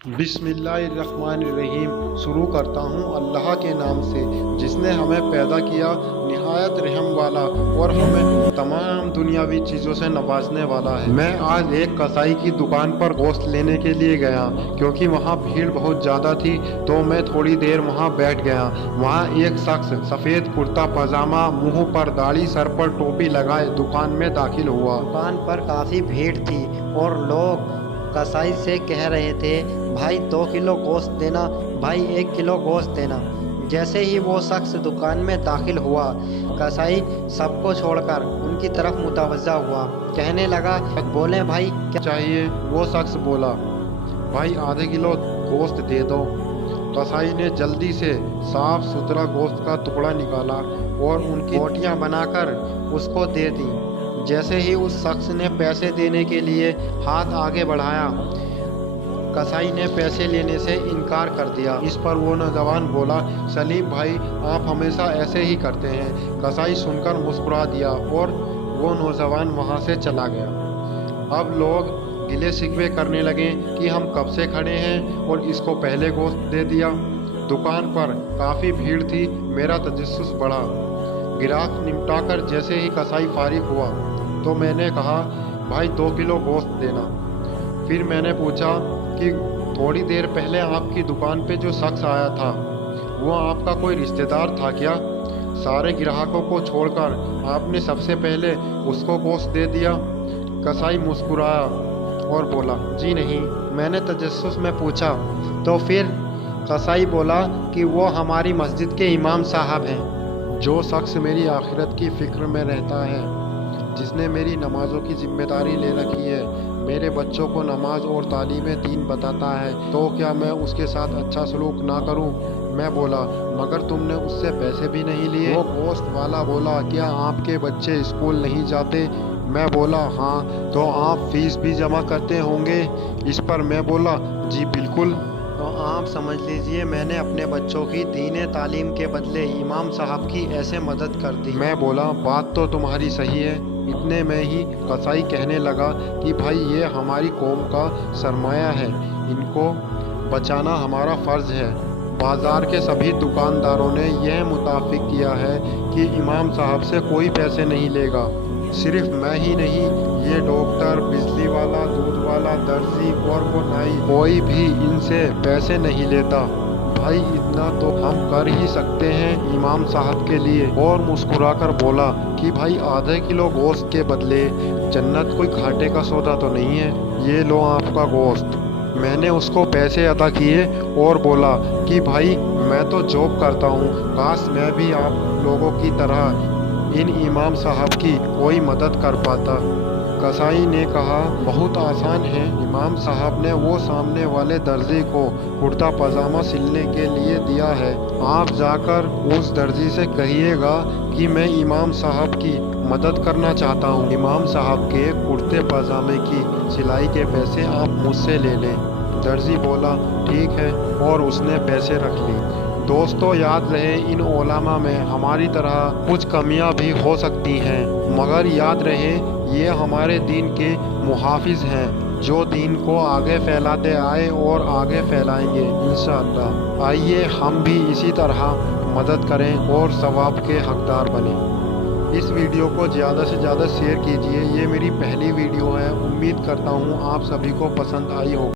बिस्मिल्लाहिर्रहमानिर्रहीम। शुरू करता हूँ अल्लाह के नाम से जिसने हमें पैदा किया, निहायत रहम वाला और हमें तमाम दुनियावी चीज़ों से नवाजने वाला है। मैं आज एक कसाई की दुकान पर गोश्त लेने के लिए गया क्योंकि वहाँ भीड़ बहुत ज़्यादा थी, तो मैं थोड़ी देर वहाँ बैठ गया। वहाँ एक शख्स सफ़ेद कुर्ता पजामा, मुंह पर दाढ़ी, सर पर टोपी लगाए दुकान में दाखिल हुआ। दुकान पर काफ़ी भीड़ थी और लोग कसाई से कह रहे थे, भाई 2 किलो गोश्त देना, भाई 1 किलो गोश्त देना। जैसे ही वो शख्स दुकान में दाखिल हुआ, कसाई सबको छोड़कर उनकी तरफ मुतवज्जा हुआ। कहने लगा, बोले भाई क्या चाहिए? वो शख्स बोला, भाई आधे किलो गोश्त दे दो। कसाई ने जल्दी से साफ सुथरा गोश्त का टुकड़ा निकाला और उनकी बोटियां बनाकर उसको दे दी। जैसे ही उस शख्स ने पैसे देने के लिए हाथ आगे बढ़ाया, कसाई ने पैसे लेने से इनकार कर दिया। इस पर वो नौजवान बोला, सलीम भाई आप हमेशा ऐसे ही करते हैं। कसाई सुनकर मुस्कुरा दिया और वो नौजवान वहाँ से चला गया। अब लोग गिले शिकवे करने लगे कि हम कब से खड़े हैं और इसको पहले गोश्त दे दिया। दुकान पर काफ़ी भीड़ थी, मेरा तजस्सुस बढ़ा। ग्राहक निपटाकर जैसे ही कसाई फारिग हुआ तो मैंने कहा, भाई 2 किलो गोश्त देना। फिर मैंने पूछा कि थोड़ी देर पहले आपकी दुकान पे जो शख्स आया था वो आपका कोई रिश्तेदार था क्या? सारे ग्राहकों को छोड़कर आपने सबसे पहले उसको गोश्त दे दिया। कसाई मुस्कुराया और बोला, जी नहीं। मैंने तजस्सुस में पूछा, तो फिर? कसाई बोला कि वो हमारी मस्जिद के इमाम साहब हैं। जो शख्स मेरी आखिरत की फ़िक्र में रहता है, जिसने मेरी नमाज़ों की जिम्मेदारी ले रखी है, मेरे बच्चों को नमाज और तालीम दीन बताता है, तो क्या मैं उसके साथ अच्छा सलूक ना करूं? मैं बोला, मगर तुमने उससे पैसे भी नहीं लिए। वो गोश्त वाला बोला, क्या आपके बच्चे स्कूल नहीं जाते? मैं बोला, हाँ। तो आप फीस भी जमा करते होंगे? इस पर मैं बोला, जी बिल्कुल। तो आप समझ लीजिए मैंने अपने बच्चों की दीन तालीम के बदले इमाम साहब की ऐसे मदद कर दी। मैं बोला, बात तो तुम्हारी सही है। इतने में ही कसाई कहने लगा कि भाई ये हमारी कौम का सरमाया है, इनको बचाना हमारा फ़र्ज़ है। बाज़ार के सभी दुकानदारों ने यह मुताफ़िक किया है कि इमाम साहब से कोई पैसे नहीं लेगा। सिर्फ मैं ही नहीं, ये डॉक्टर, बिजली वाला, दूध वाला, दर्जी और वो नाई, कोई भी इनसे पैसे नहीं लेता। भाई इतना तो हम कर ही सकते हैं इमाम साहब के लिए। और मुस्कुराकर बोला कि भाई आधे किलो गोश्त के बदले जन्नत कोई घाटे का सौदा तो नहीं है, ये लो आपका गोश्त। मैंने उसको पैसे अदा किए और बोला कि भाई मैं तो जॉब करता हूँ, काश मैं भी आप लोगों की तरह इन इमाम साहब की कोई मदद कर पाता। कसाई ने कहा, बहुत आसान है। इमाम साहब ने वो सामने वाले दर्जी को कुर्ता पजामा सिलने के लिए दिया है, आप जाकर उस दर्जी से कहिएगा कि मैं इमाम साहब की मदद करना चाहता हूँ। इमाम साहब के कुर्ते पजामे की सिलाई के पैसे आप मुझसे ले लें। दर्जी बोला, ठीक है, और उसने पैसे रख ली। दोस्तों याद रहे, इन उलमा में हमारी तरह कुछ कमियां भी हो सकती हैं, मगर याद रहे ये हमारे दीन के मुहाफिज हैं जो दीन को आगे फैलाते आए और आगे फैलाएंगे इंशाअल्लाह। आइए हम भी इसी तरह मदद करें और सवाब के हकदार बनें। इस वीडियो को ज़्यादा से ज़्यादा शेयर कीजिए। ये मेरी पहली वीडियो है, उम्मीद करता हूँ आप सभी को पसंद आई होगी।